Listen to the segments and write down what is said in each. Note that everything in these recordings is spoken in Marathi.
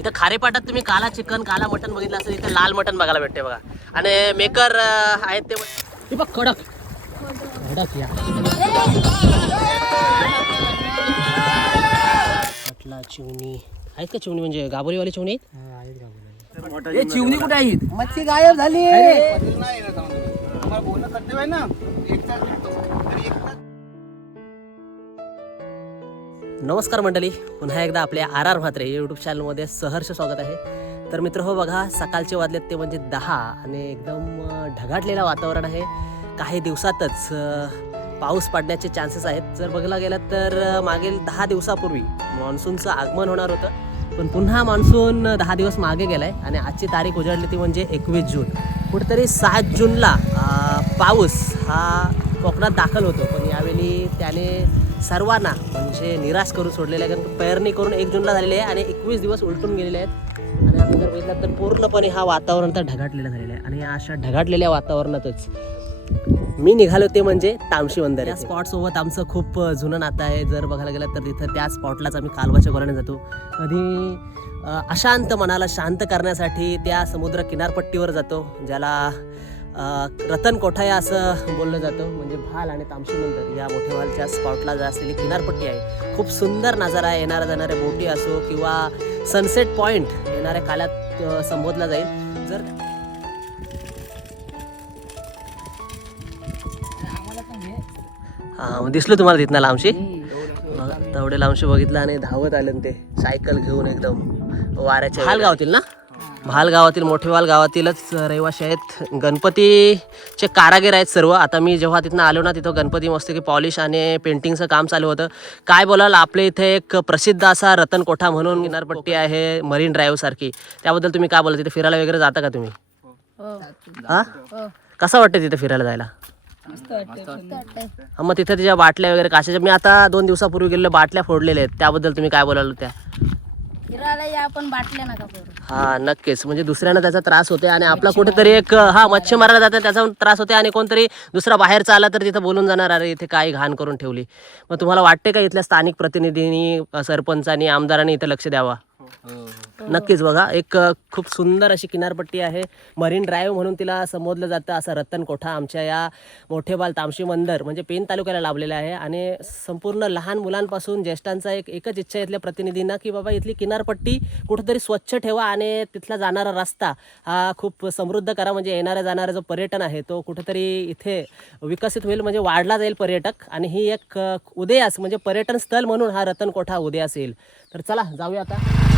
इथं खारेपाटात तुम्ही काला चिकन काला मटन बघितलं असेल, इथं लाल मटन बघायला भेटते बघा. आणि मेकर आहेत ते बघ कडक कडक या म्हटला चिवणी आहेत का? चिवणी म्हणजे गाभोरीवाली चिवणी आहेत. चिवणी कुठे आहेत? मच्छी गायब झाली. नमस्कार मंडळी, पुन्हा एकदा आपल्या RR म्हात्रे यूट्यूब चॅनलमध्ये सहर्ष स्वागत आहे. तर मित्र हो बघा, सकाळचे वाजलेत ते म्हणजे 10 आणि एकदम ढगाटलेलं वातावरण आहे. काही दिवसातच पाऊस पडण्याचे चान्सेस आहेत. जर बघायला गेलं तर मागील 10 दिवसापूर्वी मान्सूनचं आगमन होणार होतं, पण पुन्हा मान्सून 10 दिवस मागे गेलाय आणि आजची तारीख उजाडली ती म्हणजे 21 जून. कुठेतरी 7 जूनला पाऊस हा कोकणात दाखल होतो, पण यावेळी त्याने सर्वांना म्हणजे निराश करून सोडलेलं आहे. कारण पेरणी करून 1 जूनला झालेली आहे आणि 21 दिवस उलटून गेलेले आहेत. आणि आपण जर बघितलं तर पूर्णपणे हा वातावरण तर ढगाटलेलं झालेलं आहे. आणि अशा ढगाटलेल्या वातावरणातच मी निघालो ते म्हणजे तामशी बंदर. या स्पॉटसोबत आमचं खूप जुनं नातं आहे. जर बघायला गेलं तर तिथं त्या स्पॉटलाच आम्ही कालवाच्या गोराने जातो. कधी अशांत मनाला शांत करण्यासाठी त्या समुद्र किनारपट्टीवर जातो, ज्याला रतन कोठाया असं बोललं जातं. म्हणजे भाल आणि तामशी बंदर या मोठेवालच्या स्पॉटला जा असलेली किनारपट्टी आहे. खूप सुंदर नजारा आहे. येणाऱ्या जाणाऱ्या बोटी असो किंवा सनसेट पॉईंट येणाऱ्या काळात संबोधला जाईल. जर हां दिसलो तुम्हाला तिथनं लांबशी, तेवढे लांबशी बघितलं आणि धावत आले ते सायकल घेऊन एकदम वाऱ्याच्या. भाल गावातील ना, भाल गावातील मोठेवाल गावातीलच रहिवाशी आहेत. गणपतीचे कारागीर आहेत सर्व. आता मी जेव्हा तिथनं आलो ना, तिथं गणपती मस्त की पॉलिश आणि पेंटिंगचं काम चालू होतं. काय बोलाल, आपल्या इथे एक प्रसिद्ध असा रतन कोठा म्हणून किनारपट्टी आहे मरीन ड्राईव्ह सारखी. त्याबद्दल तुम्ही काय बोला, तिथे फिरायला वगैरे जाता का तुम्ही? हां, कसं वाटतं तिथे फिरायला जायला? मग तिथे त्याच्या बाटल्या वगैरे काशाच्या, मी आता 2 दिवसापूर्वी गेलेल्या बाटल्या फोडलेल्या आहेत, त्याबद्दल तुम्ही काय बोलाल त्या? हा नक्कीच, म्हणजे दुसऱ्यांना त्याचा त्रास होते आणि आपला कुठेतरी एक मच्छी मारायला जातात त्याचा त्रास होते आणि कोणतरी दुसरा बाहेरचा आला तर तिथं बोलून जाणार, अरे इथे काय घाण करून ठेवली. मग तुम्हाला वाटते का इथल्या स्थानिक प्रतिनिधींनी, सरपंचांनी, आमदारांनी इथं लक्ष द्यावा? नक्कीच. बघा, एक खूप सुंदर अशी किनारपट्टी आहे. मरीन ड्राईव्ह म्हणून तिला संबोधलं जातं. असा रतन कोठा आमच्या या मोठेबाल तामशी बंदर म्हणजे पेन तालुक्याला लाभलेला आहे. आणि संपूर्ण लहान मुलांपासून ज्येष्ठांचा एकच इच्छा इथल्या प्रतिनिधींना की बाबा इथली किनारपट्टी कुठेतरी स्वच्छ ठेवा आणि तिथला जाणारा रस्ता हा खूप समृद्ध करा. म्हणजे येणाऱ्या जाणारा जो पर्यटन आहे तो कुठेतरी इथे विकसित होईल, म्हणजे वाढला जाईल पर्यटक. आणि ही एक उदयास म्हणजे पर्यटन स्थळ म्हणून हा रतन कोठा उदयास येईल. तर चला जाऊया आता.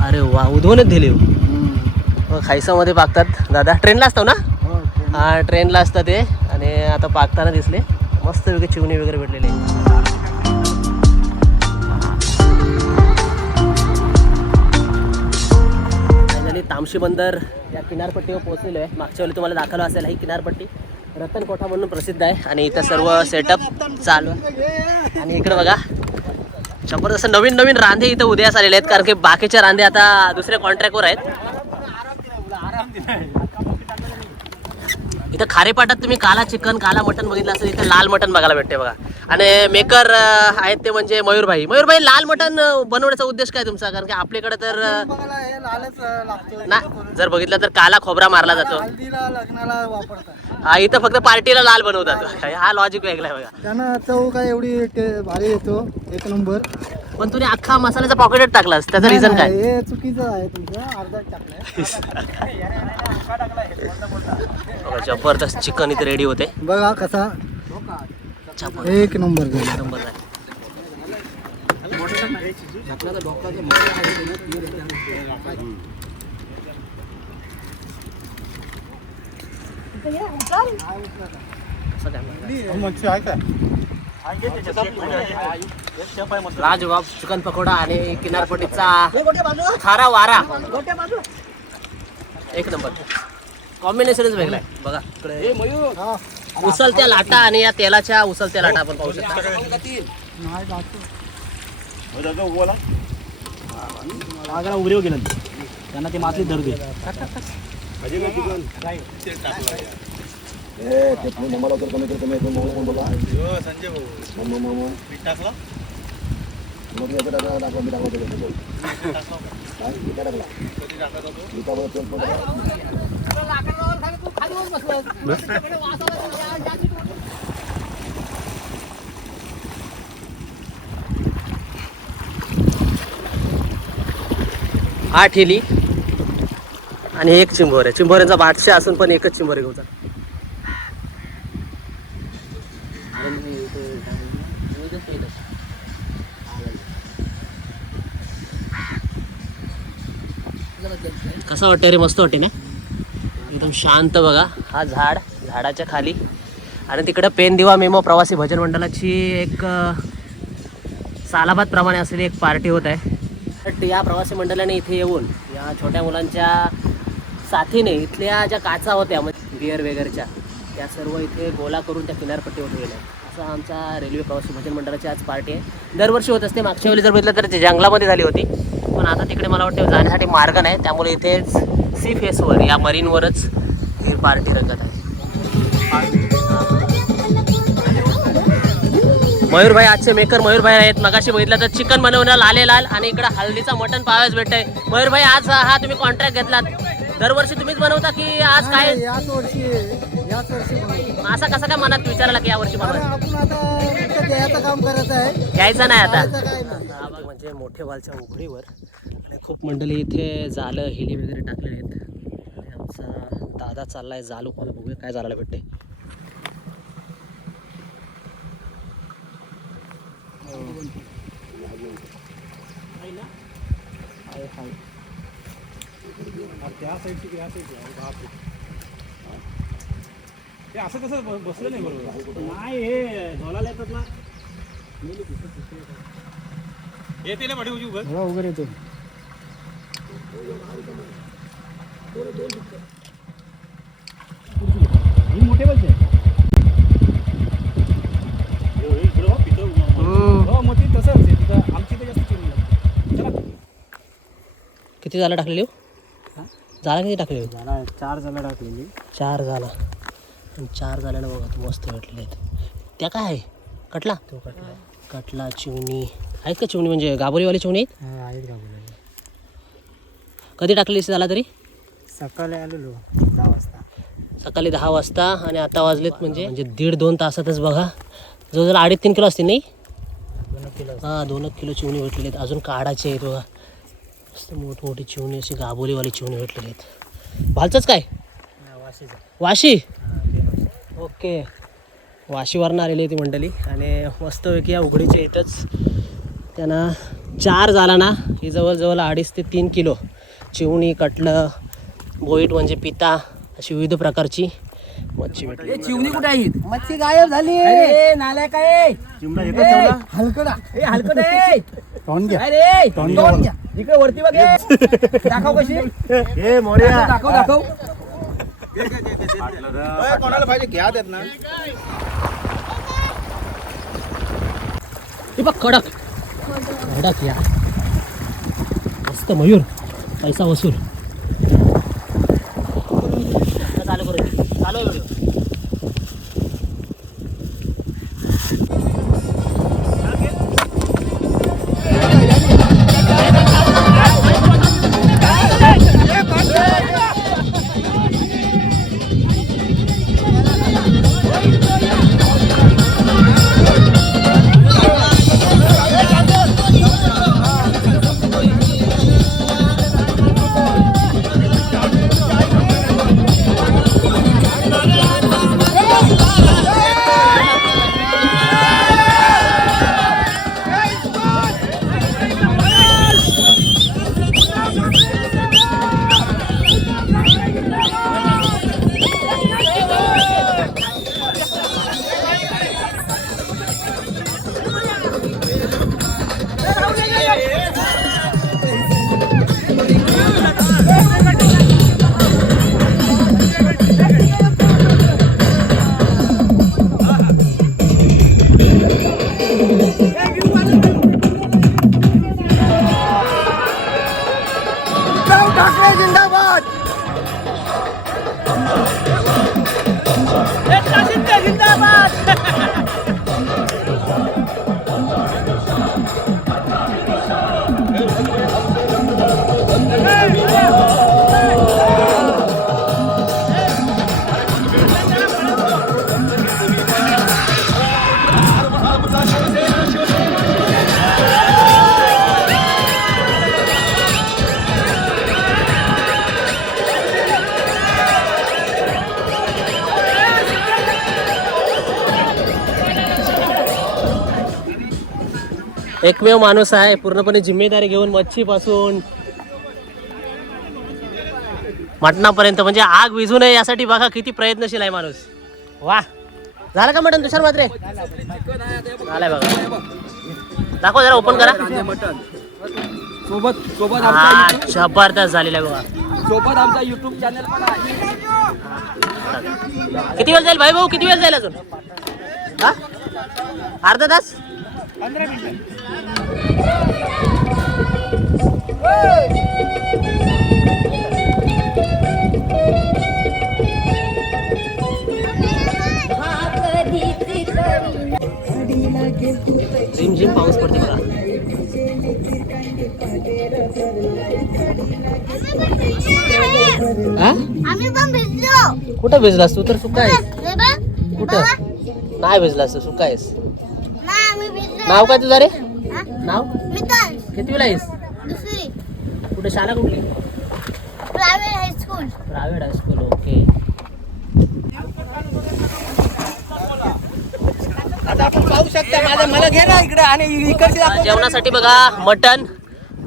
अरे वा, उधवूनच दिले. खायसामध्ये पाकतात दादा. ट्रेनला असतो ना? हा, ट्रेनला असतं ते. आणि आता पाकताना दिसले मस्त वेगळे चिवणी वगैरे भेटलेले. फायनली तामशी बंदर या किनारपट्टीवर पोहोचलेलो आहे. मागच्या वेळी तुम्हाला दाखवलं असेल, ही किनारपट्टी रतन कोठा म्हणून प्रसिद्ध आहे. आणि इथं सर्व सेटअप चालू आहे. आणि इकडे बघा, जबरदस्त नवीन नवीन रांधे इथं उदयास आलेले आहेत, कारण की बाकीच्या रांधे आता दुसऱ्या कॉन्ट्रॅक्टवर आहेत. इथं खारेपाटात तुम्ही काला चिकन काला मटन बघितलं असेल, इथं लाल मटन बघायला भेटते बघा. आणि मेकर आहेत ते म्हणजे मयूरभाई. मयूरभाई, लाल मटन बनवण्याचा उद्देश काय तुमचा? कारण की आपल्याकडे तर ना, जर बघितलं तर काला खोबरा मारला जातो. हा, इथं फक्त पार्टीला लाल बनवतात. हा लॉजिक वेगळा आहे बघा. त्यांना चव काय एवढी भारी येतो, एक नंबर. पण तुम्ही अख्खा मसाल्याचा पॉकेटच टाकलास, त्याचं रिझन काय? हे चुकीचं आहे तुमचं, अर्धा टाकलंय. जबरदस्त चिकन इथे रेडी होते बघा कसा, एक नंबर नंबर झाला. राजबाब चिकन पकोडा आणि किनारपट्टीचा खारा वारा, एक नंबर. कॉम्बिनेशनच वेगळा आहे बघा. इकडे उचलत्या लाटा आणि या तेलाच्या उचलत्या लाटा आपण पाहू शकता. आग्रा उघडीवर गेलं त्यांना ते मासली धरू दे. हा ठेली आणि एक चिंबोर आहे. चिंबोऱ्यांचा बादशा असून पण एकच चिंबोरे घेऊचा. कसं वाटतं रे? मस्त वाटते ना, एकदम शांत. बघा हा झाडाच्या खाली आणि तिकडं पेनदिवा मेमो प्रवासी भजन मंडळाची एक सालाबाद प्रमाणे असलेली एक पार्टी होत आहे. तर या प्रवासी मंडळाने इथे येऊन या छोट्या मुलांच्या साथीने इथल्या ज्या काचा होत्या म्हणजे बिअर वगैरेच्या त्या सर्व इथे गोळा करून त्या किनारपट्टीवर ठेवल्या. असा आमचा रेल्वे प्रवासी भजन मंडळाची आज पार्टी आहे. दरवर्षी होत असते. मागच्या वेळी जर बघितलं तर जंगलामध्ये झाली होती, पण आता तिकडे मला वाटतं जाण्यासाठी मार्ग नाही, त्यामुळे इथेच सी फेसवर या मरीनवरच ही पार्टी रंगत आहे. मयूरभाई आजचे मेकर मयूरभाई आहेत. मगाशी बघितलं तर चिकन बनवणं लाले लाल आणि इकडं हल्दीचा मटण पाहायला भेटतंय. मयूरभाई आज हा तुम्ही कॉन्ट्रॅक्ट घेतलात, दरवर्षी तुम्हीच बनवता की आज काय? याच वर्षी बनवतो. असा कसा काय मनात विचारला की यावर्षी बनवायचं? आपण आता फक्त द्यायचं काम करत आहे, घ्यायचं नाही आता. द्यायचं काय नाही. हा बघ, म्हणजे मोठे वालच्या उघडीवर आणि खूप मंडळी इथे जालं हेली वगैरे टाकले आहेत. आणि आमचा दादा चाललाय जालू कोणा बघूया काय जायला भेटते. त्या साईडची ते असं कसं बसलं नाही बरोबर. नाही हे झोलाला येतात ना, येते ना पाठी उभी वगैरे येतो. ही मोठे बोलते हो मोठी तसंच आहे तिथं. आमची तर जास्त चिमणी. चला किती जाळं टाकलेली? जाळं किती टाकलेली? झाला 4 झालं टाकलेली. 4 झाला आणि 4 झाल्यानं बघा तू मस्त भेटलेले आहेत. त्या काय आहे? कटला? तो कटला. कटला चिवणी आहेत का? चिवणी म्हणजे गाबोलीवाली चिवणी आहेत? आहेत गावले. कधी टाकलेली झाला तरी? सकाळी आलेलो 10 वाजता. सकाळी 10 वाजता आणि आता वाजलेत म्हणजे 1.5-2 तासातच बघा जवळजवळ 2.5-3 किलो असतील नाही? 2 किलो. हां 2 किलो चिवणी भेटलेली आहेत. अजून काढायचे आहेत बघा. मस्त मोठमोठी चिवणी अशी गाबोलीवाली चिवणी भेटलेली आहेत. भालचंच काय? वाशी. ओके, वाशीवरनं आलेली आहे ती मंडळी आणि मस्तपैकी या उघडीच्या इथंच त्यांना 4 झाला ना, ही जवळजवळ 2.5 ते 3 किलो चिवणी, कटलं, बोईट म्हणजे पिता अशी विविध प्रकारची मच्छी भेटली. चिवणी कुठे आहे? मच्छी गायब झाली. नाल्या काय चिमणा येतो ठेवला. हलकडा. हलकट आहे. तोंड घ्या. अरे तोंड घ्या. इकडे वरती बघ. दाखव कशी. हे मोर्या. दाखव. कोणाला पाहिजे घ्या देत ना. हे बघ कडक कडक या मस्त मयूर पैसा वसूल. चालू करू चालू आहे व्हिडिओ. जिंदाबाद. एकमेव माणूस आहे पूर्णपणे जिम्मेदारी घेऊन मच्छीपासून मटणापर्यंत, म्हणजे आग विझू नये यासाठी बघा किती प्रयत्नशील आहे माणूस. वा, झालं का मटण तुषार मात्रे? झालंय बघा, दाखवा जरा, ओपन करा. सोबत सोबत हा, जबरदस्त झालेला आहे बघा. सोबत आमचा युट्यूब चॅनल पण आहे. किती वेळ जाईल भाई भाऊ, किती वेळ जाईल अजून? हा, अर्धा तास. 15 मिनिटं. झिम पाऊस पडते बघा. हा? आम्ही पण भिजलो. कुठं भिजलास तू? तर सुका आहेस. हे बघ. कुठं नाही भिजलास तू, सुका आहेस. नाही, आम्ही भिजलो. नाव काय तुझं रे? हा? नाव मिताल. कितवीला आहेस? दुसरी. कुठे, शाळा कुठली? Private high school. Private high school. Okay. आता आपण पाहू शकता. मला घे ना इकडे आणि इकडची दाखव. जेवणासाठी बघा मटण,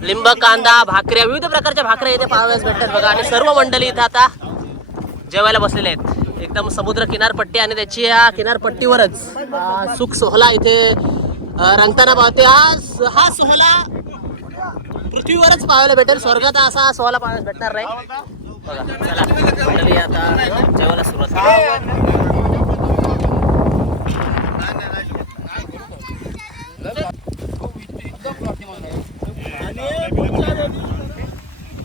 लिंब, कांदा, भाकऱ्या, विविध प्रकारच्या भाकऱ्या इथे पाहाव्यास भेटतात बघा. आणि सर्व मंडळी इथे आता जेवायला बसलेले आहेत. एकदम समुद्र किनारपट्टी आणि त्याची या किनारपट्टीवरच सुख सोहळा इथे रंगताना पाहते. हा सोहळा पृथ्वीवरच पाहायला भेटेल, स्वर्गात असा सोहळा पाहायला भेटणार नाही बघा. चला मंडळी, आता जेवायला सुरुवात करू.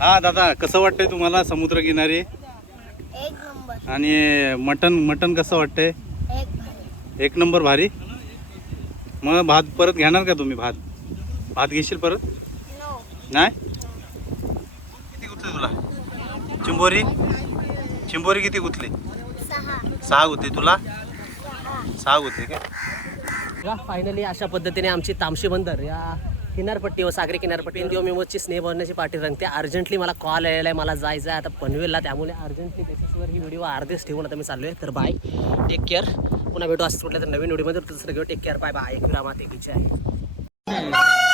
हा दादा, कसं वाटतंय तुम्हाला समुद्र किनारी? एक नंबर. आणि मटण कसं वाटतंय? एक भारी. एक नंबर भारी. मग भात परत घेणार का तुम्ही? भात घेशील परत? नो. नाही? किती गुतले तुला चिंबोरी किती गुतले? 6 गुतले. तुला 6 गुतले काय? फायनली अशा पद्धतीने आमची तामशी बंदर या किनारपट्टी व सागरी किनारपट्टी दिवस स्नेह भरण्याची पार्टी रंगते. अर्जंटली मला कॉल आलेला आहे, मला जायचं आहे आता पनवेलला, त्यामुळे अर्जंटली त्याच्यावर ही व्हिडिओ अर्धेच ठेवून आता मी चाललो आहे. तर बाय, टेक केअर. पुन्हा भेटू असं कुठल्या तर नवीन व्हिडिओमध्ये. दुसरं घेऊ. Take care, bye bye. एक विरामात एक इच्छा आहे.